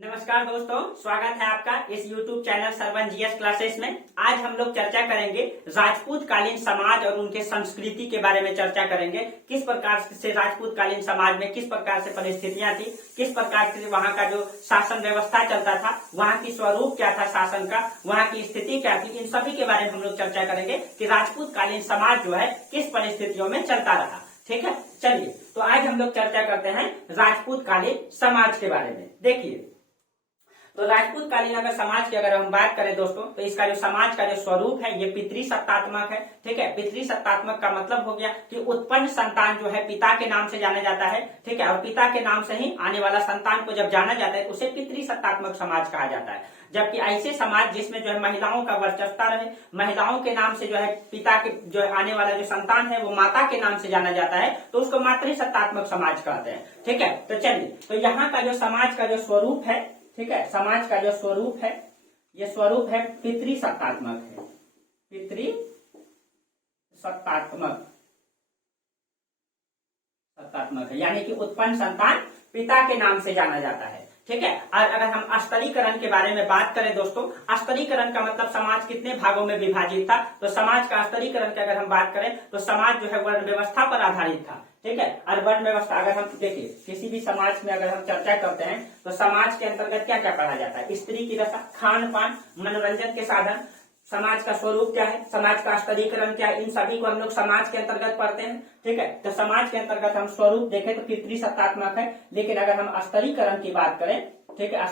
नमस्कार दोस्तों, स्वागत है आपका इस YouTube channel Sarvan GS classes में। आज हम लोग चर्चा करेंगे राजपूत कालीन समाज और उनके संस्कृति के बारे में चर्चा करेंगे। किस प्रकार से राजपूत कालीन समाज में किस प्रकार से परिस्थितियां थी, किस प्रकार से वहां का जो शासन व्यवस्था चलता था, वहां की स्वरूप क्या था शासन का, वहां की स्थिति क्या थी, इन सभी के बारे में हम लोग चर्चा करेंगे कि राजपूत कालीन समाज जो है किस परिस्थितियों में चलता रहा। ठीक है, चलिए तो आज हम लोग चर्चा करते हैं राजपूत कालीन समाज के बारे में। देखिए, तो राजपूत कालीन अगर समाज की अगर हम बात करें दोस्तों, तो इसका जो समाज का जो स्वरूप है ये पितृसत्तात्मक है। ठीक है, पितृसत्तात्मक का मतलब हो गया कि उत्पन्न संतान जो है पिता के नाम से जाना जाता है। ठीक है, और पिता के नाम से ही आने वाला संतान को जब जाना जाता है तो उसे पितृसत्तात्मक समाज कहा जाता है। जबकि ऐसे समाज जिसमें जो है महिलाओं का वर्चस्व रहे, महिलाओं के नाम से जो है पिता के जो है आने वाला जो संतान है वो माता के नाम से जाना जाता है, तो उसको मातृसत्तात्मक समाज कहते हैं। ठीक है, तो चलिए, तो यहाँ का जो समाज का जो स्वरूप है, ठीक है, समाज का जो स्वरूप है ये स्वरूप है पितृसत्तात्मक है। पितृसत्तात्मक है, यानी कि उत्पन्न संतान पिता के नाम से जाना जाता है। ठीक है, और अगर हम स्तरीकरण के बारे में बात करें दोस्तों, स्तरीकरण का मतलब समाज कितने भागों में विभाजित था, तो समाज का स्तरीकरण की अगर हम बात करें तो समाज जो है वर्ण व्यवस्था पर आधारित था। ठीक है, और वर्ण व्यवस्था अगर हम देखिए किसी भी समाज में अगर हम चर्चा करते हैं तो समाज के अंतर्गत क्या क्या पढ़ा जाता है, स्त्री की दशा, खान पान, मनोरंजन के साधन, समाज का स्वरूप क्या है, समाज का स्तरीकरण क्या है, इन सभी को हम लोग समाज के अंतर्गत पढ़ते हैं। ठीक है, तो समाज के अंतर्गत हम स्वरूप देखें तो पितृसत्तात्मक है, लेकिन अगर हम स्तरीकरण की बात करें, ठीक है,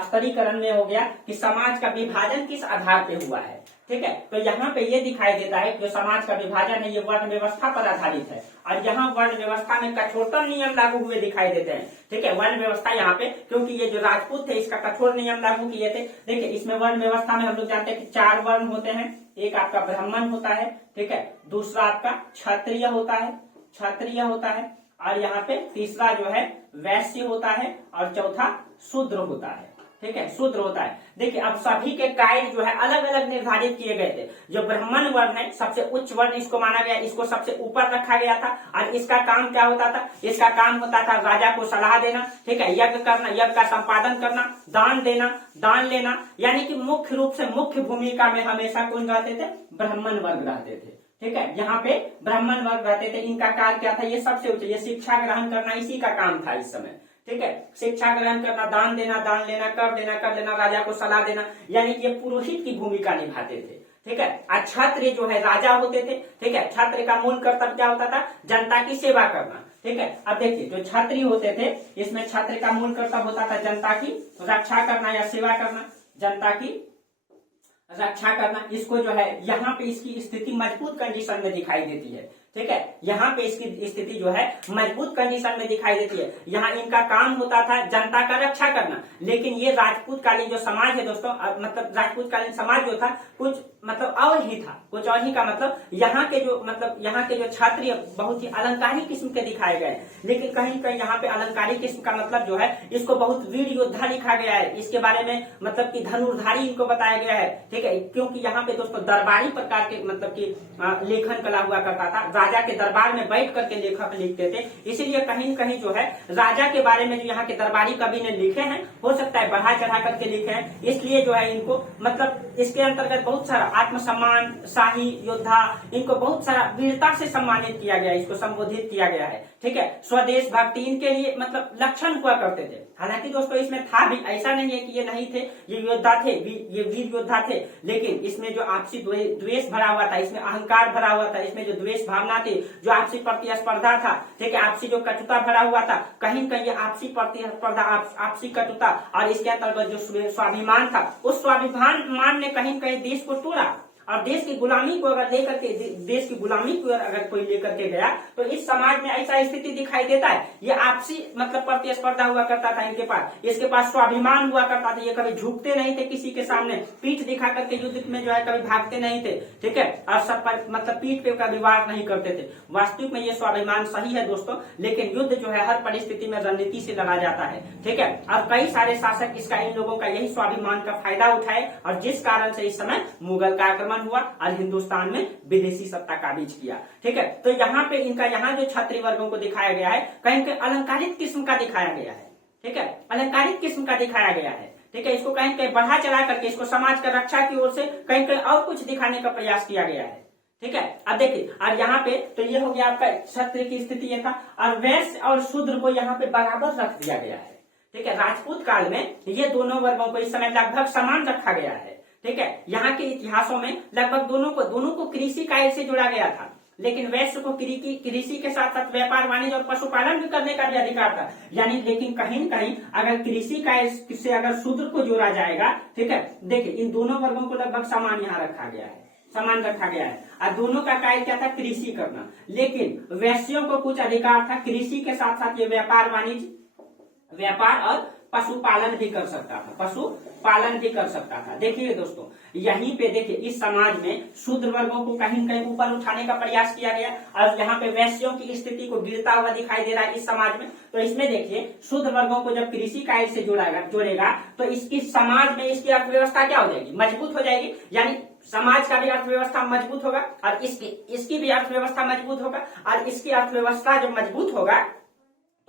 स्तरीकरण में हो गया कि समाज का विभाजन किस आधार पे हुआ है। ठीक है, तो यहाँ पे ये दिखाई देता है कि जो समाज का विभाजन है ये वर्ण व्यवस्था पर आधारित है, और यहाँ वर्ण व्यवस्था में कठोरतम नियम लागू हुए दिखाई देते हैं। ठीक है, वर्ण व्यवस्था यहाँ पे, क्योंकि ये जो राजपूत थे इसका कठोर नियम लागू किए थे। देखिए, इसमें वर्ण व्यवस्था में हम लोग जानते हैं कि 4 वर्ण होते हैं। एक आपका ब्राह्मण होता है, ठीक है, दूसरा आपका क्षत्रिय होता है, और यहाँ पे तीसरा जो है वैश्य होता है, और चौथा शूद्र होता है। ठीक है, शूद्र होता है। देखिए, अब सभी के कायद जो है अलग अलग निर्धारित किए गए थे। जो ब्राह्मण वर्ण है सबसे उच्च वर्ण इसको माना गया, इसको सबसे ऊपर रखा गया था, और इसका काम क्या होता था, इसका काम होता था राजा को सलाह देना, ठीक है, यज्ञ करना, यज्ञ का संपादन करना, दान देना, दान लेना, यानी कि मुख्य रूप से मुख्य भूमिका में हमेशा कौन रहते थे, ब्राह्मण वर्ग रहते थे। ठीक है, यहाँ पे ब्राह्मण वर्ग रहते थे। इनका कार्य क्या था, ये सबसे उच्च, ये शिक्षा ग्रहण करना इसी का काम था इस समय। ठीक है, शिक्षा ग्रहण करना, दान देना, दान लेना, कर देना, राजा को सलाह देना, यानी कि ये पुरोहित की भूमिका निभाते थे। ठीक है, और क्षत्रिय जो है राजा होते थे। ठीक है, क्षत्रिय का मूल कर्तव्य क्या होता था, जनता की सेवा करना। ठीक है, अब देखिए जो क्षत्रिय होते थे इसमें क्षत्रिय का मूल कर्तव्य होता था जनता की रक्षा करना या सेवा करना, जनता की रक्षा करना। इसको जो है यहाँ पे इसकी स्थिति मजबूत कंडीशन में दिखाई देती है। ठीक है, यहाँ पे इसकी स्थिति जो है मजबूत कंडीशन में दिखाई देती है। यहाँ इनका काम होता था जनता का रक्षा करना, लेकिन ये राजपूत कालीन जो समाज है दोस्तों, मतलब राजपूत कालीन समाज जो था कुछ मतलब और ही था, कुछ और ही का मतलब यहाँ के जो क्षत्रिय बहुत ही अलंकारी किस्म के दिखाए गए, लेकिन कहीं कहीं यहाँ पे अलंकारी किस्म का मतलब जो है इसको बहुत वीर योद्धा लिखा गया है। इसके बारे में मतलब की धनुर्धारी इनको बताया गया है। ठीक है, क्योंकि यहाँ पे दोस्तों दरबारी प्रकार के मतलब की लेखन कला हुआ करता था, राजा के दरबार में बैठ करके लेखक लिखते थे, इसीलिए कहीं न कहीं जो है राजा के बारे में जो यहाँ के दरबारी कवि ने लिखे हैं, हो सकता है बढ़ा चढ़ा करके लिखे हैं, इसलिए जो है इनको मतलब इसके अंतर्गत बहुत सारा आत्मसम्मान, शाही योद्धा, इनको बहुत सारा वीरता से सम्मानित किया गया, इसको संबोधित किया गया है। ठीक है, स्वदेश भक्ति इनके लिए मतलब लक्षण हुआ करते थे। हालांकि दोस्तों इसमें था भी, ऐसा नहीं है कि ये नहीं थे, ये योद्धा थे, ये वीर योद्धा थे, लेकिन इसमें जो आपसी द्वेष भरा हुआ था, इसमें अहंकार भरा हुआ था, इसमें जो द्वेष भावना थी, जो आपसी प्रतिस्पर्धा था, ठीक है, आपसी जो कटुता भरा हुआ था, कहीं कहीं आपसी प्रतिस्पर्धा, आपसी कटुता, और इसके अंतर्गत जो स्वाभिमान था, उस स्वाभिमान ने कहीं कहीं देश को तोड़ा, और देश की गुलामी को अगर लेकर के अगर कोई लेकर के गया तो इस समाज में ऐसा स्थिति दिखाई देता है। ये आपसी मतलब प्रतिस्पर्धा हुआ करता था इनके पास, इसके पास स्वाभिमान हुआ करता था, ये कभी झुकते नहीं थे किसी के सामने, पीठ दिखा करके युद्ध में जो है कभी भागते नहीं थे। ठीक है, और सब पर मतलब पीठ पे कभी वार नहीं करते थे। वास्तविक में ये स्वाभिमान सही है दोस्तों, लेकिन युद्ध जो है हर परिस्थिति में रणनीति से लड़ा जाता है। ठीक है, और कई सारे शासक इसका इन लोगों का यही स्वाभिमान का फायदा उठाए, और जिस कारण से इस समय मुगल का आक्रमण हुआ और हिंदुस्तान में विदेशी सत्ता काबिज किया। ठीक है, तो यहाँ पे इनका यहाँ जो क्षत्रिय वर्गों को दिखाया गया है कहीं के अलंकारित किस्म का दिखाया गया है। ठीक है, अलंकारिक किस्म का दिखाया गया है। ठीक है, इसको कहीं कहीं बढ़ा चढ़ा करके इसको समाज का रक्षा की ओर से कहीं कहीं और कुछ दिखाने का प्रयास किया गया है। ठीक है, अब देखिए, और यहाँ पे तो ये हो गया आपका क्षत्रिय की स्थिति ये था, और वैश्य और शूद्र को यहाँ पे बराबर रख दिया गया है। ठीक है, राजपूत काल में ये दोनों वर्गों को इस समय लगभग समान रखा गया है। ठीक है, यहाँ के इतिहासों में लगभग दोनों को कृषि कार्य से जोड़ा गया था, लेकिन वैश्य को कृषि के साथ साथ व्यापार वाणिज्य और पशुपालन भी करने का भी अधिकार था। यानी लेकिन कहीं न कहीं अगर कृषि कार्य से अगर शूद्र को जोड़ा जाएगा, ठीक है, देखिए इन दोनों वर्गों को लगभग समान यहाँ रखा गया है, समान रखा गया है, और दोनों का कार्य क्या था, कृषि करना। लेकिन वैश्यों को कुछ अधिकार था, कृषि के साथ साथ ये व्यापार वाणिज्य, व्यापार और पशुपालन भी कर सकता था, पशुपालन भी कर सकता था। देखिए दोस्तों, यहीं पे देखिए इस समाज में शूद्र वर्गों को कहीं कहीं ऊपर उठाने का प्रयास किया गया, और यहाँ पे वैश्यों की स्थिति को गिरता हुआ दिखाई दे रहा है इस समाज में। तो इसमें देखिए शूद्र वर्गों को जब कृषि कार्य से जोड़ेगा तो इसकी समाज में इसकी अर्थव्यवस्था क्या हो जाएगी, मजबूत हो जाएगी। यानी समाज का भी अर्थव्यवस्था मजबूत होगा और इसकी भी अर्थव्यवस्था मजबूत होगा, और इसकी अर्थव्यवस्था जब मजबूत होगा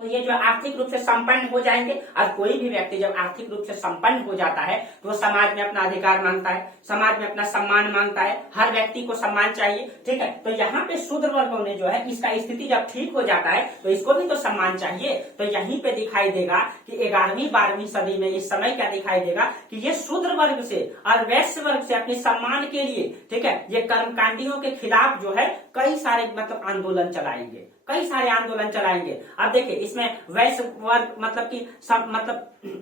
तो ये जो आर्थिक रूप से संपन्न हो जाएंगे। और कोई भी व्यक्ति जब आर्थिक रूप से संपन्न हो जाता है तो वो समाज में अपना अधिकार मांगता है, समाज में अपना सम्मान मांगता है, हर व्यक्ति को सम्मान चाहिए। ठीक है, तो यहाँ पे शूद्र वर्गों ने जो है इसका स्थिति जब ठीक हो जाता है तो इसको भी तो सम्मान चाहिए। तो यहीं पे दिखाई देगा कि 11वीं 12वीं सदी में इस समय क्या दिखाई देगा कि ये शूद्र वर्ग से और वैश्य वर्ग से अपने सम्मान के लिए, ठीक है, ये कर्मकांडियों के खिलाफ जो है कई सारे मतलब आंदोलन चलाएंगे, कई सारे आंदोलन चलाएंगे। अब देखिए इसमें वैश्य वर्ग मतलब कि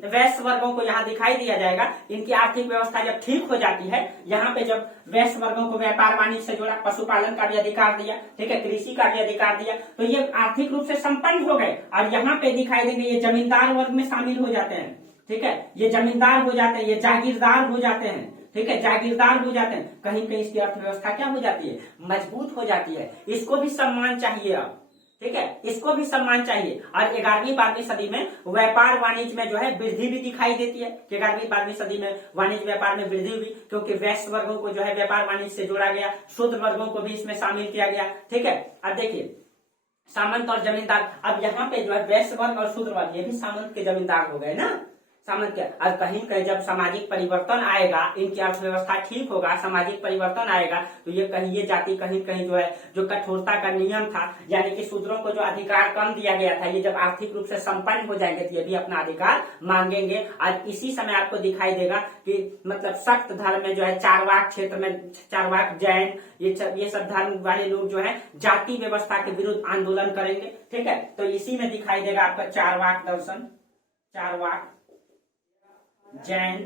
वैश्य वर्गों को यहाँ दिखाई दिया जाएगा, इनकी आर्थिक व्यवस्था जब ठीक हो जाती है, यहाँ पे जब वैश्य वर्गों को व्यापार वाणिज्य से जोड़ा, पशुपालन का भी अधिकार दिया, ठीक है, कृषि का भी अधिकार दिया, तो ये आर्थिक रूप से संपन्न हो गए। और यहाँ पे दिखाई देंगे ये जमींदार वर्ग में शामिल हो जाते हैं। ठीक है, ये जमींदार हो जाते हैं, ये जागीरदार हो जाते हैं। ठीक है, जागीरदार हो जाते हैं, कहीं कहीं इसकी अर्थव्यवस्था क्या हो जाती है, मजबूत हो जाती है। इसको भी सम्मान चाहिए अब, ठीक है, इसको भी सम्मान चाहिए। और 11वीं 12वीं सदी में व्यापार वाणिज्य में जो है वृद्धि भी दिखाई देती है। 11वीं 12वीं सदी में वाणिज्य व्यापार में वृद्धि हुई, क्योंकि वैश्य वर्गों को जो है व्यापार वाणिज्य से जोड़ा गया, शूद्र वर्गों को भी इसमें शामिल किया गया। ठीक है, अब देखिए सामंत और जमींदार, अब यहाँ पे जो है वैश्य वर्ग और शूद्र वर्ग ये भी सामंत के जमींदार हो गए ना, सामंत के। और कहीं कहीं जब सामाजिक परिवर्तन आएगा, इनकी अर्थव्यवस्था ठीक होगा, सामाजिक परिवर्तन आएगा, तो ये जाति कहीं कहीं जो है जो कठोरता का नियम था, यानी कि शूद्रों को जो अधिकार कम दिया गया था, ये जब आर्थिक रूप से संपन्न हो जाएंगे तो ये भी अपना अधिकार मांगेंगे। और इसी समय आपको दिखाई देगा कि मतलब सख्त धर्म में जो है चारवाक क्षेत्र में, चारवाक जैन ये सब धर्म वाले लोग जो है जाति व्यवस्था के विरुद्ध आंदोलन करेंगे। ठीक है, तो इसी में दिखाई देगा आपका चारवाक दर्शन, चारवाक जैन,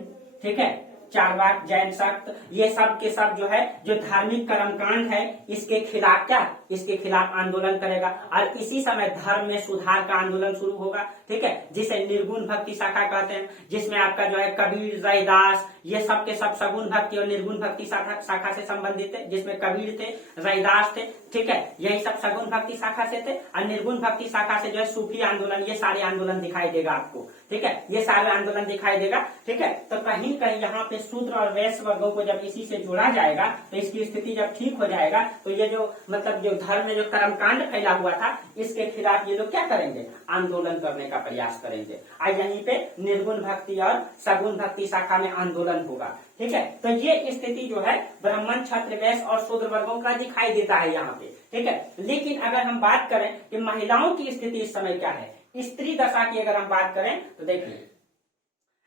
ठीक है, चारवाक जैन शक्त, ये सब के सब जो है जो धार्मिक कर्मकांड है इसके खिलाफ क्या, इसके खिलाफ आंदोलन करेगा। और इसी समय धर्म में सुधार का आंदोलन शुरू होगा। ठीक है, जिसे निर्गुण भक्ति शाखा कहते हैं, जिसमें आपका जो है कबीर, रैदास, ये सब के सब सगुण भक्ति और निर्गुण भक्ति शाखा से संबंधित है, जिसमें कबीर थे, रैदास थे। ठीक है, यही सब सगुण भक्ति शाखा से थे। और निर्गुण भक्ति शाखा से जो है सूफी आंदोलन, ये सारे आंदोलन दिखाई देगा आपको। ठीक है, ये सारे आंदोलन दिखाई देगा। ठीक है, तो कहीं कहीं यहाँ पे शूद्र और वैश्य वर्गों को जब इसी से जोड़ा जाएगा तो इसकी स्थिति जब ठीक हो जाएगा तो ये जो मतलब जो धर्म में जो कर्मकांड फैला हुआ था इसके खिलाफ ये लोग क्या करेंगे, आंदोलन करने का प्रयास करेंगे। और यहीं पे निर्गुण भक्ति और सगुण भक्ति शाखा में आंदोलन होगा। ठीक है, तो ये स्थिति जो है ब्राह्मण, क्षत्रिय, वैश्य और शूद्र वर्गों का दिखाई देता है यहाँ पे। ठीक है, लेकिन अगर हम बात करें कि महिलाओं की स्थिति इस समय क्या है, स्त्री दशा की अगर हम बात करें तो देखिए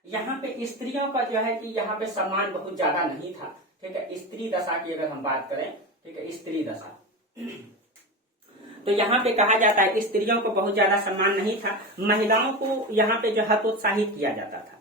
यहाँ पे स्त्रियों का जो है कि यहाँ पे सम्मान बहुत ज्यादा नहीं था। ठीक है, स्त्री दशा की अगर हम बात करें, ठीक है, स्त्री दशा तो यहाँ पे कहा जाता है कि स्त्रियों को बहुत ज्यादा सम्मान नहीं था, महिलाओं को यहाँ पे जो हतोत्साहित किया जाता था।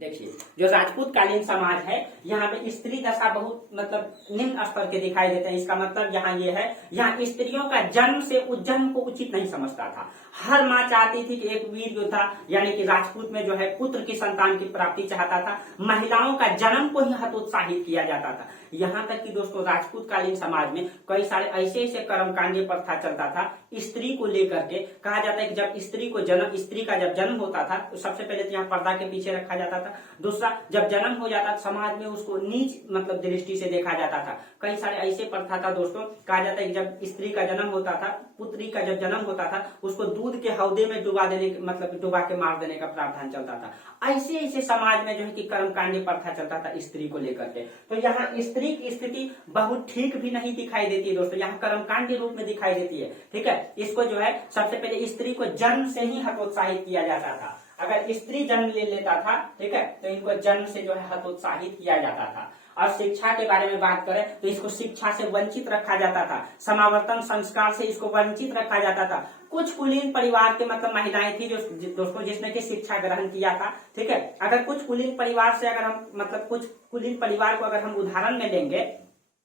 देखिए जो राजपूत कालीन समाज है यहाँ पे स्त्री दशा बहुत मतलब निम्न स्तर के दिखाई देते हैं। इसका मतलब यहाँ ये है, यहाँ स्त्रियों का जन्म से उस जन्म को उचित नहीं समझता था। हर माँ चाहती थी कि एक वीर योद्धा यानी कि राजपूत में जो है पुत्र की संतान की प्राप्ति चाहता था। महिलाओं का जन्म को ही हतोत्साहित किया जाता था। यहाँ तक कि दोस्तों राजपूत कालीन समाज में कई सारे ऐसे कर्मकांडीय प्रथा चलता था स्त्री को लेकर के। कहा जाता है कि जब स्त्री का जब जन्म होता था तो सबसे पहले तो यहाँ पर्दा के पीछे रखा जाता था। दूसरा, जब जन्म हो जाता था समाज में उसको नीच मतलब दृष्टि से देखा जाता था। कई सारे ऐसे प्रथा था दोस्तों। कहा जाता है कि जब स्त्री का जन्म होता था पुत्री का जब जन्म होता था उसको दूध के हौदे में डुबा देने, मतलब डुबा के मार देने का प्रावधान चलता था। ऐसे ऐसे समाज में जो है कि कर्मकांडी प्रथा चलता था स्त्री को लेकर के। तो यहाँ स्त्री की स्थिति बहुत ठीक भी नहीं दिखाई देती है दोस्तों, यहाँ कर्मकांडी रूप में दिखाई देती है। ठीक है, इसको जो है सबसे पहले स्त्री को जन्म से ही हतोत्साहित किया जाता था। अगर स्त्री जन्म ले लेता था, ठीक है, तो इनको जन्म से जो है हतोत्साहित किया जाता था। और शिक्षा के बारे में बात करें तो इसको शिक्षा से वंचित रखा जाता था, समावर्तन संस्कार से इसको वंचित रखा जाता था। कुछ कुलीन परिवार के मतलब महिलाएं थी जो दोस्तों जिसने की शिक्षा ग्रहण किया था। ठीक है, अगर कुछ कुलीन परिवार से अगर हम मतलब कुछ कुलीन परिवार को अगर हम उदाहरण में लेंगे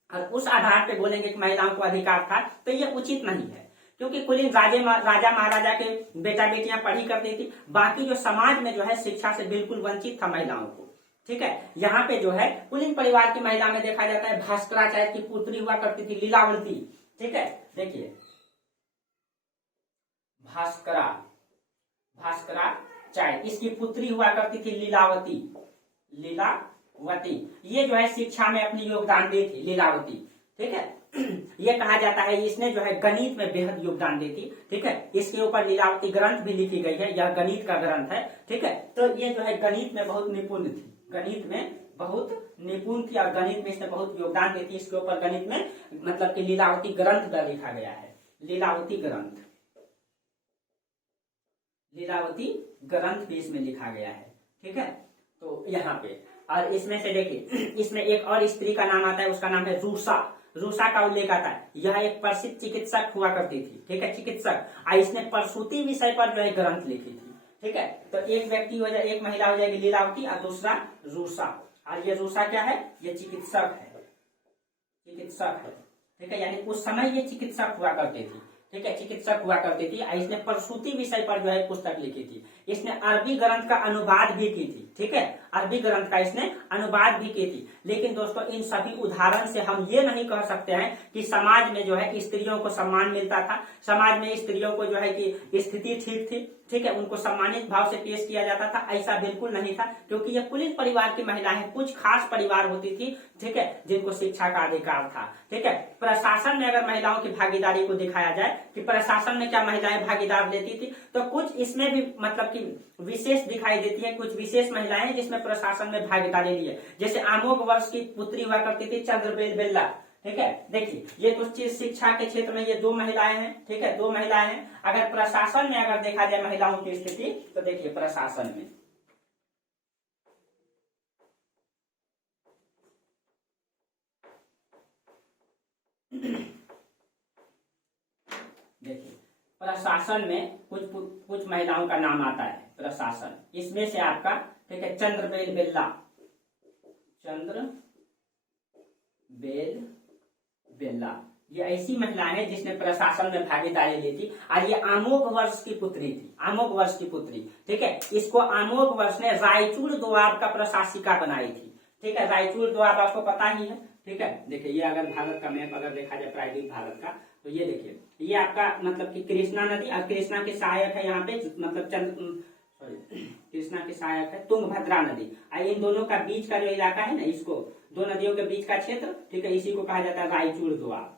और उस आधार पे बोलेंगे कि महिलाओं को अधिकार था, तो ये उचित नहीं है, क्योंकि कुलीन राजा महाराजा के बेटा बेटियां पढ़ी करती थी, बाकी जो समाज में जो है शिक्षा से बिल्कुल वंचित था महिलाओं को। ठीक है, यहाँ पे जो है कुलीन परिवार की महिला में देखा जाता है भास्कराचार्य की पुत्री हुआ करती थी लीलावती। ठीक है, देखिए भास्कराचार्य, इसकी पुत्री हुआ करती थी लीलावती। ये जो है शिक्षा में अपनी योगदान दी थी लीलावती। ठीक है, ये कहा जाता है इसने जो है गणित में बेहद योगदान दी थी। ठीक है, इसके ऊपर लीलावती ग्रंथ भी लिखी गई है, यह गणित का ग्रंथ है। ठीक है, तो ये जो है गणित में बहुत निपुण थी, गणित में बहुत निपुण थी और गणित में इसने बहुत योगदान दी थी। इसके ऊपर गणित में मतलब कि लीलावती ग्रंथ का लिखा गया है, लीलावती ग्रंथ भी इसमें लिखा गया है। ठीक है, तो यहाँ पे और इसमें से देखिए इसमें एक और स्त्री का नाम आता है, उसका नाम है रूसा का उल्लेख आता है। यह एक प्रसिद्ध चिकित्सक हुआ करती थी। ठीक है, चिकित्सक, और इसने प्रसूति विषय पर जो है ग्रंथ लिखी थी। ठीक है, तो एक व्यक्ति हो जाए, एक महिला हो जाएगी लीलावती और दूसरा रूसा। और ये रूसा क्या है, ये चिकित्सक है। ठीक है, यानी उस समय ये चिकित्सक हुआ करती थी। ठीक है, चिकित्सक हुआ करती थी। इसने प्रसूति विषय पर जो है पुस्तक लिखी थी। इसने अरबी ग्रंथ का अनुवाद भी की थी। ठीक है, अरबी ग्रंथ का इसने अनुवाद भी की थी। लेकिन दोस्तों इन सभी उदाहरण से हम ये नहीं कह सकते हैं कि समाज में जो है स्त्रियों को सम्मान मिलता था, समाज में स्त्रियों को जो है कि स्थिति ठीक थी। ठीक है, उनको सम्मानित भाव से पेश किया जाता था, ऐसा बिल्कुल नहीं था, क्योंकि ये कुलीन परिवार की महिलाएं कुछ खास परिवार होती थी। ठीक है, जिनको शिक्षा का अधिकार था। ठीक है, प्रशासन में अगर महिलाओं की भागीदारी को दिखाया जाए कि प्रशासन में क्या महिलाएं भागीदार लेती थी, तो कुछ इसमें भी मतलब कि विशेष दिखाई देती है। कुछ विशेष महिलाएं हैं जिसमें प्रशासन में भागीदारी ली है, जैसे अमोघ वर्ष की पुत्री हुआ करती थी चंद्रबेल बेल्ला। ठीक है, देखिए ये कुछ चीज शिक्षा के क्षेत्र में ये दो महिलाएं हैं। ठीक है, दो महिलाएं हैं। अगर प्रशासन में अगर देखा जाए महिलाओं की स्थिति, तो देखिए प्रशासन में देखिए प्रशासन में कुछ महिलाओं का नाम आता है प्रशासन। इसमें से आपका, ठीक है, चंद्रबेल बेल्ला, ये ऐसी महिला है जिसने प्रशासन में भागीदारी ली थी। और ये अमोघ वर्ष की पुत्री। ठीक है, इसको अमोघ वर्ष ने रायचूर दोआब का प्रशासिका बनाई थी। ठीक है, रायचूर दोआब आपको पता ही है। ठीक है, देखिए ये अगर भारत का मैप अगर देखा जाए प्रायद्वीप भारत का, तो ये देखिए ये आपका मतलब कि कृष्णा नदी, और कृष्णा के सहायक है यहाँ पे मतलब कृष्णा के सहायक है तुंगभद्रा नदी। और इन दोनों का बीच का जो इलाका है ना, इसको दो नदियों के बीच का क्षेत्र, ठीक है, इसी को कहा जाता है रायचूर दोआब।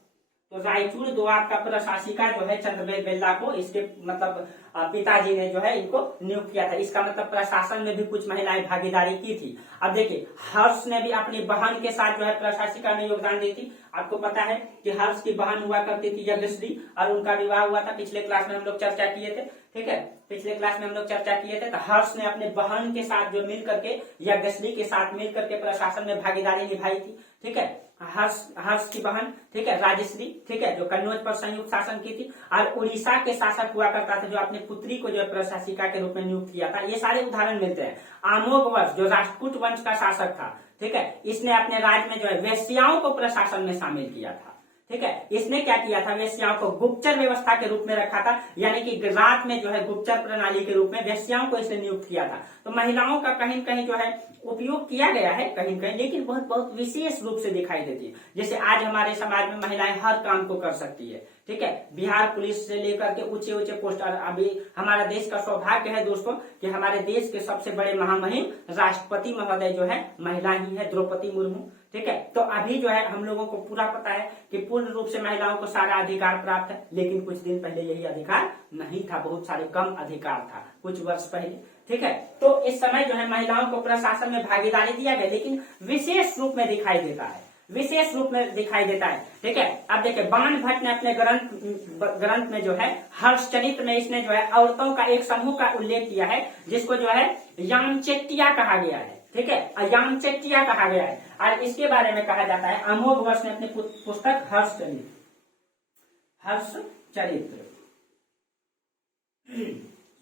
तो रायचूर दोआब का प्रशासिका जो है चंद्रबेल बेल्ला को इसके मतलब पिताजी ने जो है इनको नियुक्त किया था। इसका मतलब प्रशासन में भी कुछ महिलाएं भागीदारी की थी। अब देखिए हर्ष ने भी अपनी बहन के साथ जो है प्रशासिका में योगदान दी थी। आपको पता है कि हर्ष की बहन हुआ करती थी यज्ञश्री, और उनका विवाह हुआ था। पिछले क्लास में हम लोग चर्चा किए थे। ठीक है, तो हर्ष ने अपने बहन के साथ जो मिल करके यज्ञश्री के साथ मिल करके प्रशासन में भागीदारी निभाई थी। ठीक है, हर्ष की बहन, ठीक है, राजश्री, ठीक है, जो कन्नौज पर संयुक्त शासन की थी। और उड़ीसा के शासक हुआ करता था जो अपनी पुत्री को जो है प्रशासिका के रूप में नियुक्त किया था। ये सारे उदाहरण मिलते हैं। अमोघ वंश जो राष्ट्रकूट वंश का शासक था, ठीक है, इसने अपने राज्य में जो है वेश्याओं को प्रशासन में शामिल किया था। ठीक है, इसने क्या किया था, वेश्याओं को गुप्तचर व्यवस्था के रूप में रखा था, यानी कि रात में जो है गुप्तचर प्रणाली के रूप में वेश्याओं को इसने नियुक्त किया था। तो महिलाओं का कहीं कहीं जो है उपयोग किया गया है, कहीं कहीं, लेकिन बहुत बहुत विशेष रूप से दिखाई देती है। जैसे आज हमारे समाज में महिलाएं हर काम को कर सकती है। ठीक है, बिहार पुलिस से लेकर के ऊंचे ऊंचे पोस्ट। अभी हमारा देश का सौभाग्य है दोस्तों कि हमारे देश के सबसे बड़े महामहिम राष्ट्रपति महोदय जो है महिला ही है, द्रौपदी मुर्मू। ठीक है। तो अभी जो है हम लोगों को पूरा पता है कि पूर्ण रूप से महिलाओं को सारा अधिकार प्राप्त है, लेकिन कुछ दिन पहले यही अधिकार नहीं था, बहुत सारे कम अधिकार था कुछ वर्ष पहले। ठीक है। तो इस समय जो है महिलाओं को प्रशासन में भागीदारी दिया गया, लेकिन विशेष रूप में दिखाई देता है, विशेष रूप में दिखाई देता है। ठीक है। अब देखिए बाण भट्ट ने अपने ग्रंथ में जो है हर्षचरित्र में इसने जो है औरतों का एक समूह का उल्लेख किया है, जिसको जो है यामचेट्टिया कहा गया है। ठीक है, यामचेट्टिया कहा गया है, और इसके बारे में कहा जाता है अमोघ वर्ष ने अपनी पुस्तक हर्षचरित्र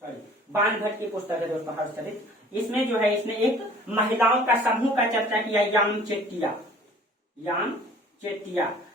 सॉरी बाण भट्ट की पुस्तक है दोस्तों हर्षचरित्र, इसमें जो है इसने एक महिलाओं का समूह का चर्चा किया, यामचेट्टिया।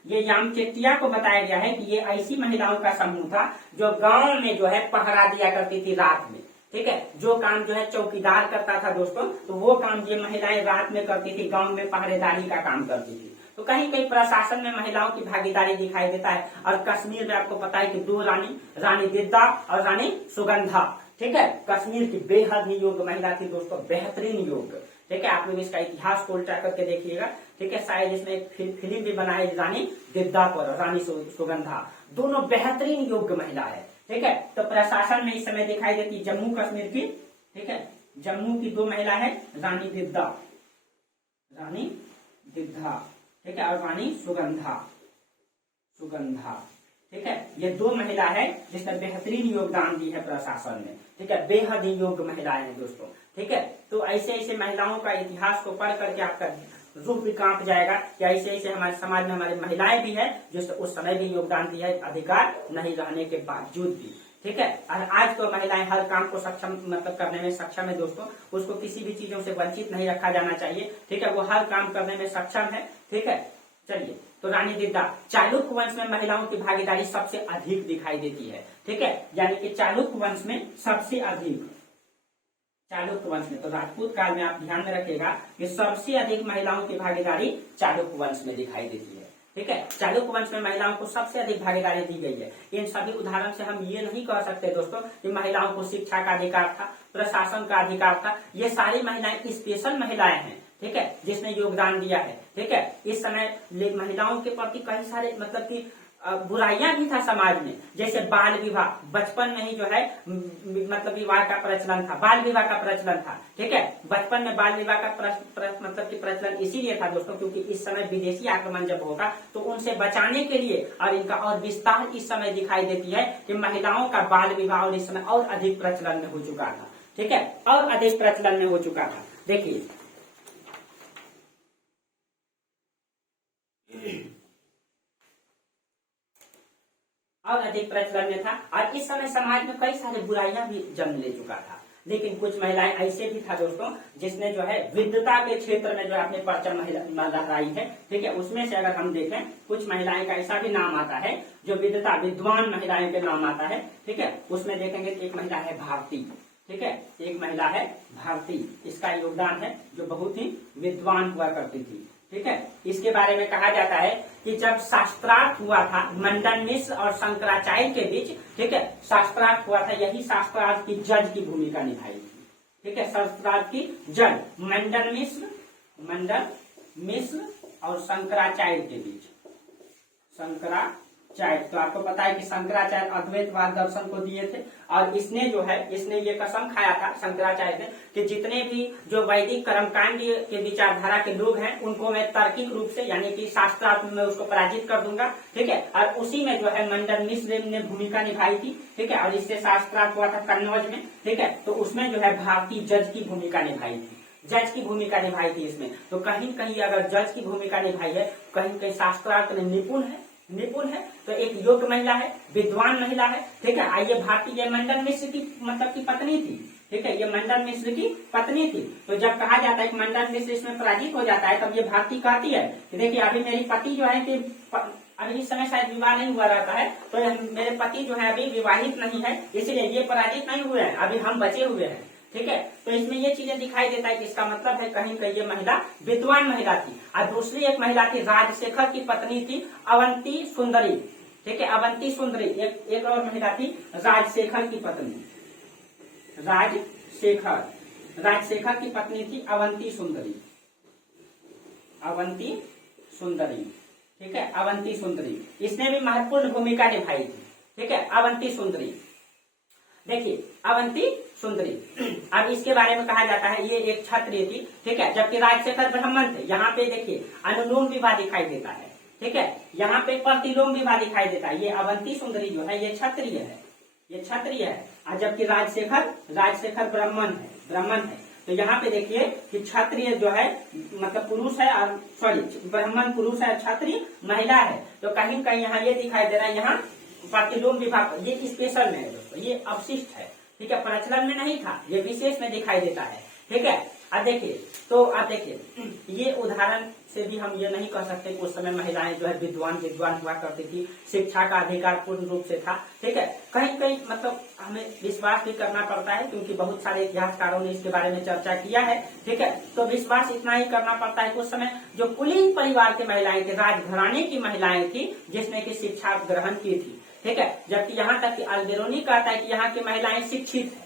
ये यामचेट्टिया को बताया गया है कि ये ऐसी महिलाओं का समूह था जो गांव में जो है पहरा दिया करती थी रात में। ठीक है, जो काम जो है चौकीदार करता था दोस्तों, तो वो काम ये महिलाएं रात में करती थी, गांव में पहरेदारी का काम करती थी। तो कहीं कहीं प्रशासन में महिलाओं की भागीदारी दिखाई देता है। और कश्मीर में आपको पता है कि दो रानी दिद्दा और रानी सुगंधा। ठीक है, कश्मीर की बेहद ही योग्य महिला थी दोस्तों, बेहतरीन योग्य। ठीक है, आप लोग इसका इतिहास को उल्टा करके देखिएगा। ठीक है, शायद इसमें एक फिल्म भी बनाई रानी दिद्दा पर, रानी सुगंधा, दोनों बेहतरीन योग्य महिला है। ठीक है, तो प्रशासन में इस समय दिखाई देती जम्मू कश्मीर की। ठीक है, जम्मू की दो महिला है, रानी दिद्दा, ठीक है, और रानी सुगंधा। ठीक है, ये दो महिला है जिसने बेहतरीन योगदान दी है प्रशासन में। ठीक है, बेहद ही योग्य महिलाएं हैं दोस्तों। ठीक है, तो ऐसे ऐसे महिलाओं का इतिहास को पढ़ करके आपका रूप भी कांप जाएगा कि ऐसे ऐसे हमारे समाज में हमारी महिलाएं भी है जो उस समय भी योगदान दिया है, अधिकार नहीं रहने के बावजूद भी। ठीक है, और आज तो महिलाएं हर काम को सक्षम करने में सक्षम है दोस्तों, उसको किसी भी चीजों से वंचित नहीं रखा जाना चाहिए। ठीक है, वो हर काम करने में सक्षम है। ठीक है, चलिए, तो रानी दिद्दा, चालुक्य वंश में महिलाओं की भागीदारी सबसे अधिक दिखाई देती है। ठीक है, यानी कि चालुक्य वंश में सबसे अधिक, चालुक्य वंश में, तो राजपूत काल में आप ध्यान में रखिएगा कि सबसे अधिक महिलाओं की भागीदारी चालुक्य वंश में दिखाई देती है। ठीक है, चालुक्य वंश में महिलाओं को सबसे अधिक भागीदारी दी गई है। इन सभी उदाहरण से हम ये नहीं कह सकते दोस्तों कि महिलाओं को शिक्षा का अधिकार था, प्रशासन का अधिकार था। ये सारी महिलाएं स्पेशल महिलाएं हैं। ठीक है, जिसने योगदान दिया है। ठीक है, इस समय महिलाओं के प्रति कई सारे कि बुराइयां भी था समाज में, जैसे बाल विवाह, बचपन में ही जो है विवाह का प्रचलन था, बाल विवाह का प्रचलन था। ठीक है, बचपन में बाल विवाह का प्रचलन इसीलिए था दोस्तों क्योंकि इस समय विदेशी आक्रमण जब होगा तो उनसे बचाने के लिए, और इनका और विस्तार इस समय दिखाई देती है कि महिलाओं का बाल विवाह और इस समय और अधिक प्रचलन में हो चुका था। ठीक है, और अधिक प्रचलन में हो चुका था। देखिए और अधिक प्रचलन में था, और इस समय समाज में कई सारी बुराइयां भी जन्म ले चुका था। लेकिन कुछ महिलाएं ऐसे भी था दोस्तों जिसने जो है विद्वता के क्षेत्र में जो अपने परचम लहराई है। ठीक है, उसमें से अगर हम देखें कुछ महिलाएं का ऐसा भी नाम आता है जो विद्वान महिलाएं के नाम आता है। ठीक है, उसमें देखेंगे एक महिला है भारती। ठीक है, एक महिला है भारती, इसका योगदान है जो बहुत ही विद्वान हुआ करती थी। ठीक है, इसके बारे में कहा जाता है कि जब शास्त्रार्थ हुआ था मंडन मिश्र और शंकराचार्य के बीच, ठीक है, शास्त्रार्थ हुआ था, यही शास्त्रार्थ की जज की भूमिका निभाई थी। ठीक है, शास्त्रार्थ की जज मंडन मिश्र और शंकराचार्य के बीच, शंकराचार्य, तो आपको पता है कि शंकराचार्य अद्वैतवाद दर्शन को दिए थे, और इसने ये कसम खाया था शंकराचार्य ने कि जितने भी जो वैदिक कर्मकांड के विचारधारा के लोग हैं उनको मैं तार्किक रूप से यानी कि शास्त्रार्थ में उसको पराजित कर दूंगा। ठीक है, और उसी में जो है मंडन मिश्र ने भूमिका निभाई थी। ठीक है, और इससे शास्त्रार्थ हुआ था कन्नौज में। ठीक है, तो उसमें जो है भारतीय जज की भूमिका निभाई थी, जज की भूमिका निभाई थी इसमें। तो कहीं कहीं अगर जज की भूमिका निभाई है, कहीं कहीं शास्त्रार्थ में निपुण है, तो एक योग्य महिला है, विद्वान महिला है। ठीक है, आइए भारती ये मंडन मिश्र की की पत्नी थी। ठीक है, ये मंडन मिश्र की पत्नी थी। तो जब कहा जाता है कि मंडन मिश्र इसमें पराजित हो जाता है, तब ये भारती कहती है कि देखिए अभी मेरी पति जो है कि अभी इस समय शायद विवाह नहीं हुआ रहता है, तो मेरे पति जो है अभी विवाहित नहीं है, इसलिए ये पराजित नहीं हुए हैं, अभी हम बचे हुए हैं। ठीक है, तो इसमें ये चीजें दिखाई देता है कि इसका मतलब है कहीं कहीं ये महिला विद्वान महिला थी। और दूसरी एक महिला थी राजशेखर की पत्नी थी अवंती सुंदरी। ठीक है, अवंती सुंदरी एक और महिला थी राजशेखर की पत्नी, राजशेखर की पत्नी थी अवंती सुंदरी। अवंती सुंदरी, ठीक है, अवंती सुंदरी, इसने भी महत्वपूर्ण भूमिका निभाई थी, ठीक है, अवंती सुंदरी। देखिए अवंती सुंदरी, अब इसके बारे में कहा जाता है ये एक क्षत्रिय थी, ठीक है, जबकि राजशेखर ब्राह्मण थे। यहाँ पे देखिए अनुलोम विवाह दिखाई देता है, ठीक है, यहाँ पे प्रतिलोम विवाह दिखाई देता है। ये अवंती सुंदरी जो है ये क्षत्रिय है, ये क्षत्रिय है, और जबकि राजशेखर ब्राह्मण है। तो यहाँ पे देखिए कि क्षत्रिय जो है मतलब पुरुष है, और सॉरी ब्राह्मण पुरुष है, क्षत्रिय महिला है। तो कहीं कहीं यहाँ ये दिखाई दे रहा है, यहाँ प्रतिलोम विवाह ये स्पेशल में है दोस्तों, ये अवशिष्ट है, ठीक है, प्रचलन में नहीं था, ये विशेष में दिखाई देता है, ठीक है। अब देखिए तो आप देखिए ये उदाहरण से भी हम ये नहीं कह सकते कि उस समय महिलाएं जो है विद्वान हुआ करती थी, शिक्षा का अधिकार पूर्ण रूप से था, ठीक है। कहीं कहीं मतलब हमें विश्वास भी करना पड़ता है, क्योंकि बहुत सारे इतिहासकारों ने इसके बारे में चर्चा किया है, ठीक है। तो विश्वास इतना ही करना पड़ता है कि उस समय जो कुलीन परिवार की महिलाएं थी, राजघराने की महिलाएं थी, जिसने की शिक्षा ग्रहण की थी, ठीक है। जबकि यहाँ तक कि अल्बेरोनी कहता है कि यहाँ की महिलाएं शिक्षित है।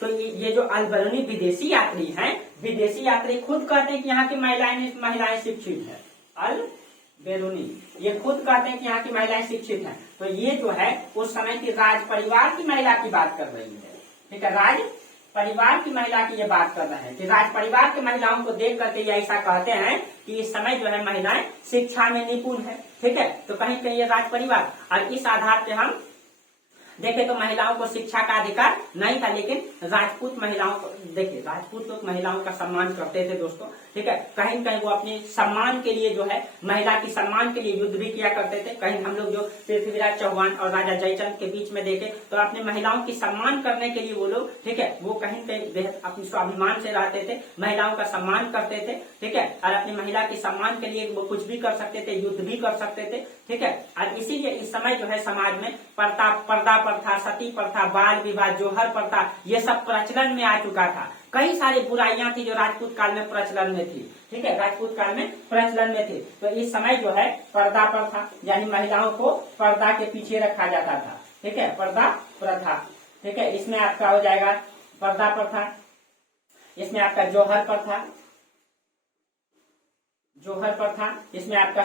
तो ये जो अल्बेरोनी विदेशी यात्री हैं, विदेशी यात्री खुद कहते हैं कि यहाँ की महिलाएं शिक्षित है। अल्बेरोनी ये खुद कहते हैं कि यहाँ की महिलाएं शिक्षित हैं। तो ये जो है उस समय की राज परिवार की महिला की बात कर रही है, ठीक है, राज परिवार की महिला की ये बात कर रहे हैं कि राज परिवार की महिलाओं को देख करके ये ऐसा कहते हैं कि इस समय जो है महिलाएं शिक्षा में निपुण है, ठीक है। तो कहीं कहीं ये राज परिवार, और इस आधार पे हम देखे तो महिलाओं को शिक्षा का अधिकार नहीं था, लेकिन राजपूत महिलाओं को देखिए, राजपूत लोग महिलाओं का सम्मान करते थे दोस्तों, ठीक है। कहीं कहीं वो अपने सम्मान के लिए जो है महिला की सम्मान के लिए युद्ध भी किया करते थे। कहीं हम लोग जो पृथ्वीराज चौहान और राजा जयचंद के बीच में देखे तो अपने महिलाओं की सम्मान करने के लिए वो लोग, ठीक है, वो कहीं कहीं अपने स्वाभिमान से रहते थे, महिलाओं का सम्मान करते थे, ठीक है, और अपनी महिला के सम्मान के लिए वो कुछ भी कर सकते थे, युद्ध भी कर सकते थे, ठीक है। और इसीलिए इस समय जो है समाज में पर्दा प्रथा, सती प्रथा, बाल विवाह, जोहर प्रथा, ये सब प्रचलन में आ चुका था। कई सारी बुराइयां थी जो राजपूत काल में प्रचलन में थी, ठीक है, राजपूत काल में प्रचलन में थी। तो इस समय जो है पर्दा प्रथा, यानी महिलाओं को पर्दा के पीछे रखा जाता था, ठीक है, पर्दा प्रथा, ठीक है। इसमें आपका हो जाएगा पर्दा प्रथा, इसमें आपका जोहर प्रथा, इसमें आपका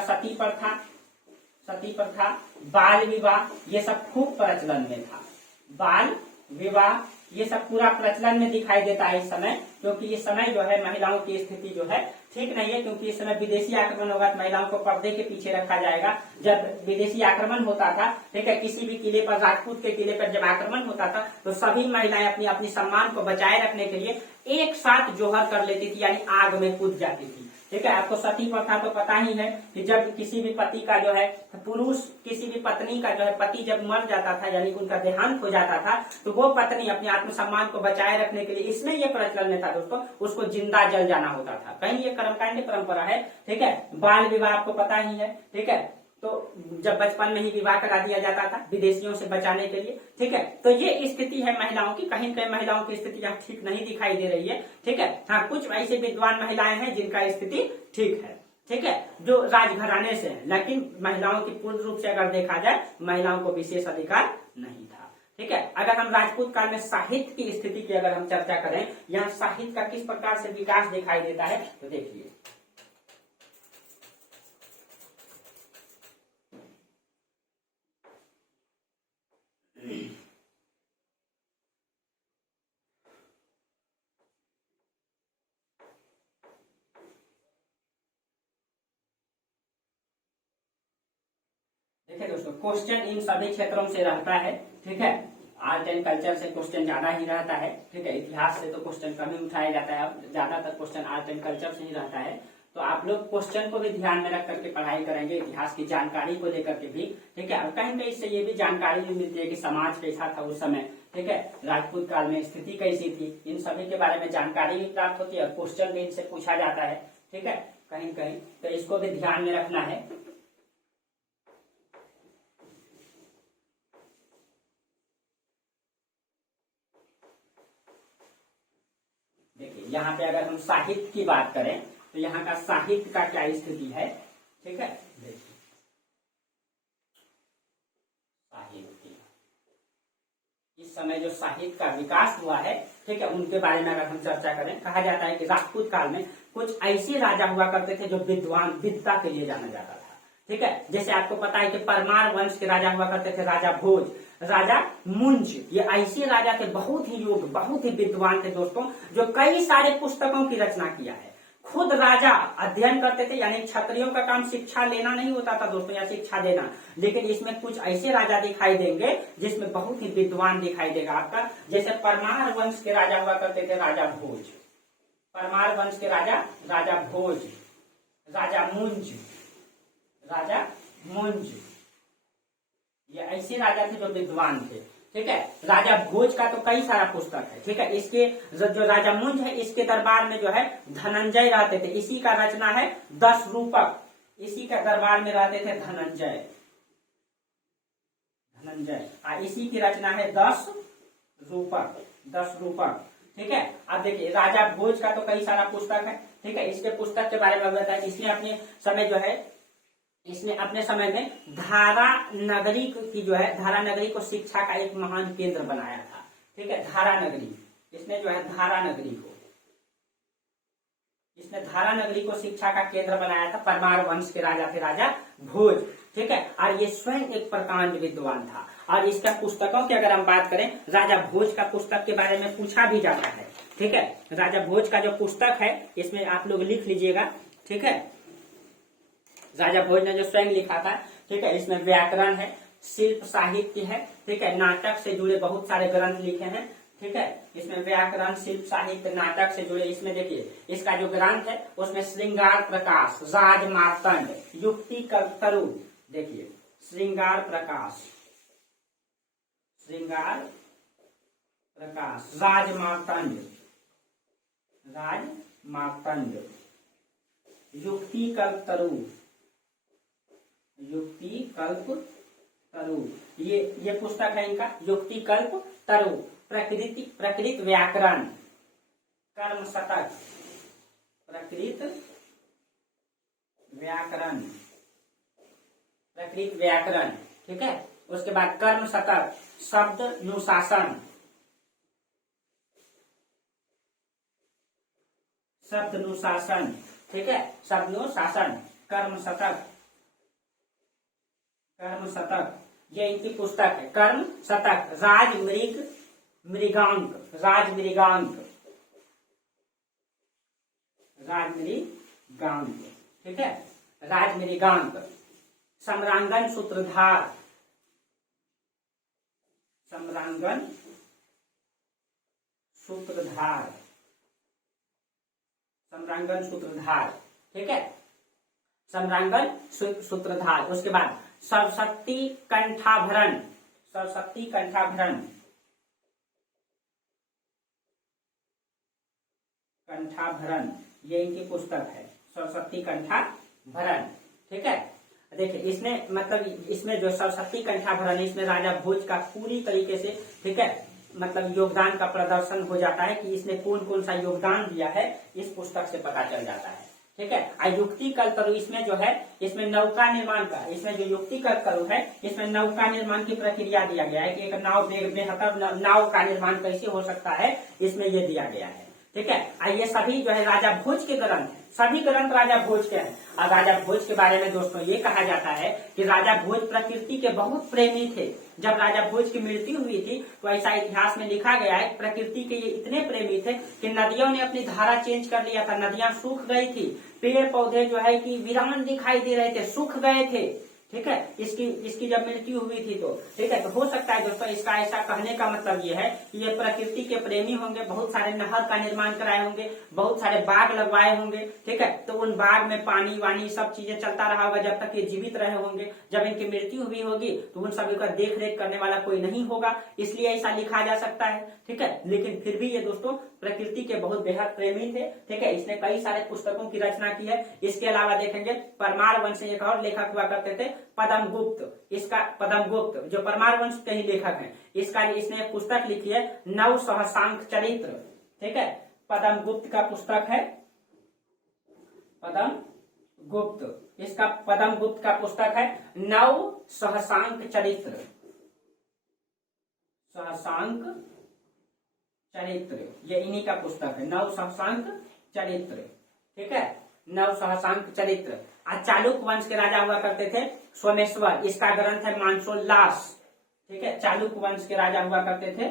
सती प्रथा, बाल विवाह, ये सब खूब प्रचलन में था। बाल विवाह ये सब पूरा प्रचलन में दिखाई देता है इस समय, क्योंकि इस समय जो है महिलाओं की स्थिति जो है ठीक नहीं है, क्योंकि इस समय विदेशी आक्रमण होगा तो महिलाओं को पर्दे के पीछे रखा जाएगा। जब विदेशी आक्रमण होता था, ठीक है, किसी भी किले पर, राजपूत के किले पर जब आक्रमण होता था तो सभी महिलाएं अपनी सम्मान को बचाए रखने के लिए एक साथ जोहर कर लेती थी, यानी आग में कूद जाती थी, ठीक है। आपको सती प्रथा तो पता ही है कि जब किसी भी पति का जो है पुरुष, किसी भी पत्नी का जो है पति जब मर जाता था, यानी उनका देहांत हो जाता था, तो वो पत्नी अपने आत्मसम्मान को बचाए रखने के लिए, इसमें ये प्रचलन में था दोस्तों, उसको जिंदा जल जाना होता था। कहीं ये कर्मकांड परंपरा है, ठीक है। बाल विवाह आपको पता ही है, ठीक है, तो जब बचपन में ही विवाह करा दिया जाता था विदेशियों से बचाने के लिए, ठीक है। तो ये स्थिति है महिलाओं की, कहीं कहीं महिलाओं की स्थिति यहाँ ठीक नहीं दिखाई दे रही है, ठीक है। हाँ, कुछ ऐसे विद्वान महिलाएं हैं जिनका स्थिति ठीक है, ठीक है, जो राजघराने से है, लेकिन महिलाओं की पूर्ण रूप से अगर देखा जाए महिलाओं को विशेष अधिकार नहीं था, ठीक है। अगर हम राजपूत काल में साहित्य की स्थिति की अगर हम चर्चा करें, यहाँ साहित्य का किस प्रकार से विकास दिखाई देता है, तो देखिए देखिए दोस्तों, क्वेश्चन इन सभी क्षेत्रों से रहता है, ठीक है। आर्ट एंड कल्चर से क्वेश्चन ज्यादा ही रहता है, ठीक है। इतिहास से तो क्वेश्चन कम ही उठाया जाता है, ज्यादातर क्वेश्चन आर्ट एंड कल्चर से ही रहता है। तो आप लोग क्वेश्चन को भी ध्यान में रख करके पढ़ाई करेंगे, इतिहास की जानकारी को लेकर के भी, ठीक है। और कहीं कहीं इससे ये भी जानकारी भी मिलती है कि समाज कैसा था उस समय, ठीक है, राजपूत काल में स्थिति कैसी थी, इन सभी के बारे में जानकारी भी प्राप्त होती है और क्वेश्चन भी इनसे पूछा जाता है, ठीक है, कहीं कहीं। तो इसको भी ध्यान में रखना है। देखिए यहाँ पे अगर हम साहित्य की बात करें तो यहाँ का साहित्य का क्या स्थिति है, ठीक है। देखिए साहित्य, इस समय जो साहित्य का विकास हुआ है, ठीक है, उनके बारे में अगर हम चर्चा करें, कहा जाता है कि राजपूत काल में कुछ ऐसे राजा हुआ करते थे जो विद्वान विद्या के लिए जाना जाता था। ठीक है, जैसे आपको पता है कि परमार वंश के राजा हुआ करते थे राजा भोज, राजा मुंज, ये ऐसे राजा थे बहुत ही योग्य, बहुत ही विद्वान थे दोस्तों, जो कई सारे पुस्तकों की रचना किया है। खुद राजा अध्ययन करते थे, यानी क्षत्रियों का काम शिक्षा लेना नहीं होता था दोस्तों, या शिक्षा देना, लेकिन इसमें कुछ ऐसे राजा दिखाई देंगे जिसमें बहुत ही विद्वान दिखाई देगा आपका। जैसे परमार वंश के राजा हुआ करते थे राजा भोज, परमार वंश के राजा राजा भोज, राजा मुंज, राजा मुंज, ये ऐसे राजा थे जो विद्वान थे। ठीक है, राजा भोज का तो कई सारा पुस्तक है। ठीक है, इसके जो राजा मुंज है इसके दरबार में जो है धनंजय रहते थे, इसी का रचना है 10 रूपक, इसी का दरबार में रहते थे धनंजय, धनंजय, इसी की रचना है 10 रूपक, 10 रूपक। ठीक है, अब देखिए राजा भोज का तो कई सारा पुस्तक है। ठीक है, इसके पुस्तक के बारे में बताया, इसने अपने समय जो है, इसने अपने समय में धारा नगरी की जो है, धारा नगरी को शिक्षा का एक महान केंद्र बनाया था। ठीक है, धारा नगरी, इसने जो है धारा नगरी को, इसने धारा नगरी को शिक्षा का केंद्र बनाया था। परमार वंश के राजा थे राजा भोज। ठीक है, और ये स्वयं एक प्रकांड विद्वान था। और इसका पुस्तकों की अगर हम बात करें, राजा भोज का पुस्तक के बारे में पूछा भी जाता है। ठीक है, राजा भोज का जो पुस्तक है इसमें आप लोग लिख लीजिएगा। ठीक है, राजा भोज ने जो स्वयं लिखा था। ठीक है, इसमें व्याकरण है, शिल्प साहित्य है। ठीक है, नाटक से जुड़े बहुत सारे ग्रंथ लिखे हैं। ठीक है, इसमें व्याकरण, शिल्प साहित्य, नाटक से जुड़े, इसमें देखिए इसका जो ग्रंथ है उसमें श्रृंगार प्रकाश, राज मार्तंड, युक्ति कल्पतरु, देखिए श्रृंगार प्रकाश, श्रृंगार प्रकाश, राज मार्तंड, राज मार्तंड, युक्ति कल्पतरु, युक्ति कल्प तरु, ये पुस्तक है इनका, युक्ति कल्प तरु, प्रकृत व्याकरण, कर्म शतक, प्रकृत व्याकरण, प्रकृत व्याकरण। ठीक है, उसके बाद कर्म शतक, शब्द अनुशासन, शब्द अनुशासन। ठीक है, शब्द अनुशासन, कर्म शतक, कर्म शतक, ये इनकी पुस्तक है। कर्म शतक, राज मृगांक, राज मृगांक, राज मृगांक। ठीक है, राज मृगांक, सम्रांगन सूत्रधार, सम्रांगन सूत्रधार, सम्रांगन सूत्रधार। ठीक है, सम्रांगन सूत्रधार। उसके बाद सरस्वती कंठाभरण, सरस्वती कंठाभरण, कंठाभरण, ये इनकी पुस्तक है, सरस्वती कंठाभरण। ठीक है, देखिए इसने मतलब इसमें जो सरस्वती कंठाभरण है, इसमें राजा भोज का पूरी तरीके से, ठीक है, मतलब योगदान का प्रदर्शन हो जाता है कि इसने कौन कौन सा योगदान दिया है, इस पुस्तक से पता चल जाता है। ठीक है, युक्ति कल्पतरु, इसमें जो है, इसमें नौका निर्माण का, इसमें जो युक्ति कल्पतरु है, इसमें नौका निर्माण की प्रक्रिया दिया गया है कि एक नाव बेहतर नाव का निर्माण कैसे हो सकता है, इसमें ये दिया गया है। ठीक है, ये सभी जो है राजा भोज के ग्रंथ है, सभी ग्रंथ राजा भोज के हैं। और राजा भोज के बारे में दोस्तों ये कहा जाता है कि राजा भोज प्रकृति के बहुत प्रेमी थे। जब राजा भोज की मृत्यु हुई थी तो ऐसा इतिहास में लिखा गया है, प्रकृति के ये इतने प्रेमी थे कि नदियों ने अपनी धारा चेंज कर लिया था, नदियां सूख गई थी, पेड़ पौधे जो है कि वीरान दिखाई दे रहे थे, सूख गए थे। ठीक है, इसकी जब मृत्यु हुई थी तो, ठीक है, तो हो सकता है दोस्तों इसका ऐसा कहने का मतलब ये है कि ये प्रकृति के प्रेमी होंगे, बहुत सारे नहर का निर्माण कराए होंगे, बहुत सारे बाग लगवाए होंगे। ठीक है, तो उन बाग में पानी वानी सब चीजें चलता रहा होगा जब तक ये जीवित रहे होंगे। जब इनकी मृत्यु हुई होगी तो उन सभी का देख रेख करने वाला कोई नहीं होगा, इसलिए ऐसा लिखा जा सकता है। ठीक है, लेकिन फिर भी ये दोस्तों प्रकृति के बहुत बेहद प्रेमी थे। ठीक है, इसने कई सारे पुस्तकों की रचना की है। इसके अलावा देखेंगे परमार वंश से एक और लेखक हुआ करते थे पदम गुप्त, इसका पदम गुप्त जो परमार वंश के ही लेखक हैं, इसका इसने एक पुस्तक लिखी है नव सहसांक चरित्र। ठीक है, पदम गुप्त का पुस्तक है पदम गुप्त, इसका पदम गुप्त का पुस्तक है नव सहसांक चरित्र, सहसांक चरित्र, ये इन्हीं का पुस्तक है नव सहसांक चरित्र। ठीक है, नव सहसांक चरित्र। आज चालुक्य वंश के राजा हुआ करते थे सोमेश्वर, इसका ग्रंथ है मानसोल्लास। ठीक है, चालुक्य वंश के राजा हुआ करते थे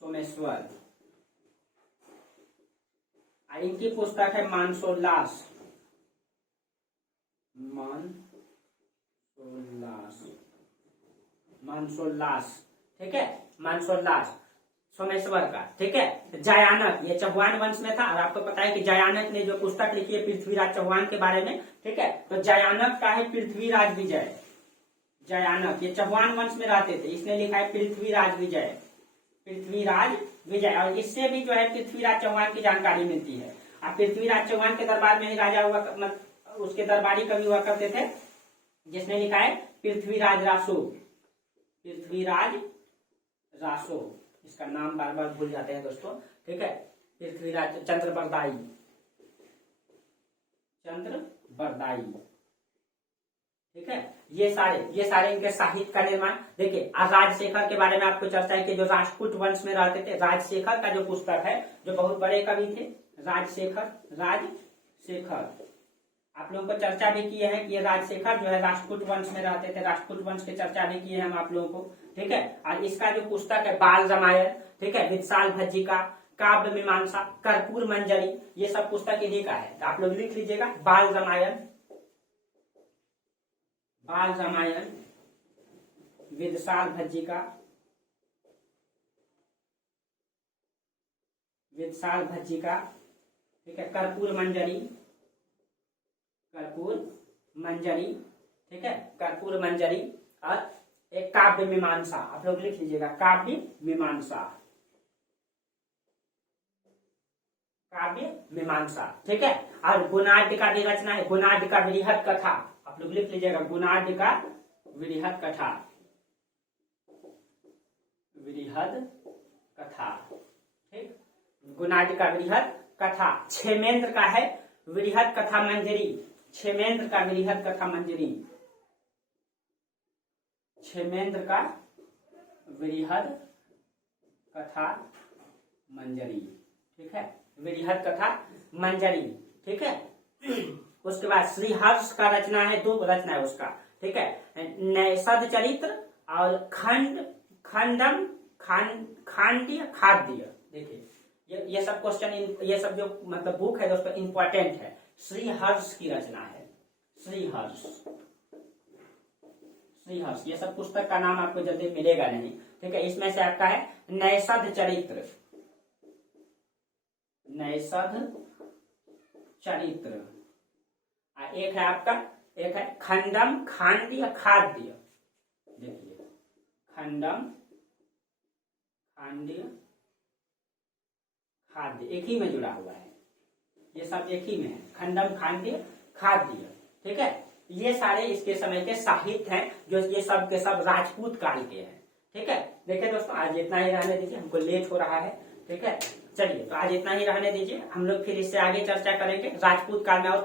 सोमेश्वर, इनकी पुस्तक है मानसोल्लास। मानसोल्लास, ठीक है, मानसोल्लास सोमेश्वर का। ठीक है, जयानक ये चौहान वंश में था, और आपको पता है कि जयानक ने जो पुस्तक लिखी है पृथ्वीराज चौहान के बारे में। ठीक है, तो जयानक का है पृथ्वीराज विजय। जयानक ये चौहान वंश में रहते थे, इसने लिखा है पृथ्वीराज विजय, पृथ्वीराज विजय। और इससे भी जो है पृथ्वीराज चौहान की जानकारी मिलती है। अब पृथ्वीराज चौहान के दरबार में ही राजा हुआ, उसके दरबारी कवि हुआ करते थे, जिसने लिखा है पृथ्वीराज रासो। पृथ्वीराज रासो, इसका नाम बार बार भूल जाते हैं दोस्तों। ठीक है, पृथ्वीराज चंद्रबरदाई, चंद्रबरदाई। ठीक है, ये सारे इनके साहित्य का निर्माण। देखिए, राजशेखर के बारे में आपको चर्चा है कि जो राजपूत वंश में रहते थे, राजशेखर का जो पुस्तक है, जो बहुत बड़े कवि थे राजशेखर, आप लोगों को चर्चा भी किए हैं कि ये राजशेखर जो है राजपूत वंश में रहते थे, राजपूत वंश की चर्चा भी किए हैं हम आप लोगों को। ठीक है, और इसका जो पुस्तक है बाल रामायण, ठीक है, विशाल भज्जिका, काव्य मीमांसा, कर्पूर मंजरी, ये सब पुस्तक इन्हीं का है। तो आप लोग लिख लीजिएगा बाल रामायण, विशाल भज्जिका, ठीक है, कर्पूर मंजरी, ठीक है, कर्पूर मंजरी, और एक काव्य मीमांसा, आप लोग लिख लीजिएगा काव्य मीमांसा। ठीक है, और गुणाढ्य का भी रचना है, गुणाढ्य का वृहद कथा, आप लोग लिख लीजिएगा गुणाढ्य का वृहद कथा। ठीक, गुणाढ्य का वृहद कथा। क्षेमेंद्र का है वृहद कथा मंजरी, क्षेमेंद्र का वृहद कथा मंजरी, क्षेमेंद्र का वृहद कथा मंजरी। ठीक है, वृहद कथा मंजरी। ठीक है, उसके बाद श्रीहर्ष का रचना है, 2 रचना है उसका। ठीक है, नैषध चरित्र और खंडम खांड्य खाद्य। देखिए, ये सब क्वेश्चन, ये सब जो मतलब बुक है दोस्तों इंपॉर्टेंट है। श्रीहर्ष की रचना है, श्रीहर्ष, ये सब पुस्तक का नाम आपको जल्दी मिलेगा नहीं। ठीक है, इसमें से आपका है नैषध चरित्र, एक है आपका, एक है खंडम खांड्य खाद्य। देखिए, खंडम खांड्य खाद्य एक ही में जुड़ा हुआ है, ये सब एक ही में है, खंडम खांड्य खाद्य। ठीक है, ये सारे इसके समय के साहित्य हैं, जो ये सब के सब राजपूत काल के हैं। ठीक है, देखिए दोस्तों, आज इतना ही रहने दीजिए, हमको लेट हो रहा है। ठीक है, चलिए, तो आज इतना ही रहने दीजिए, हम लोग फिर इससे आगे चर्चा करेंगे राजपूत काल में, और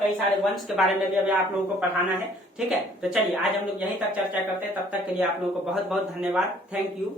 कई सारे वंश के बारे में भी अभी आप लोगों को पढ़ाना है। ठीक है, तो चलिए आज हम लोग यहीं तक चर्चा करते हैं, तब तक के लिए आप लोगों को बहुत बहुत धन्यवाद। Thank you.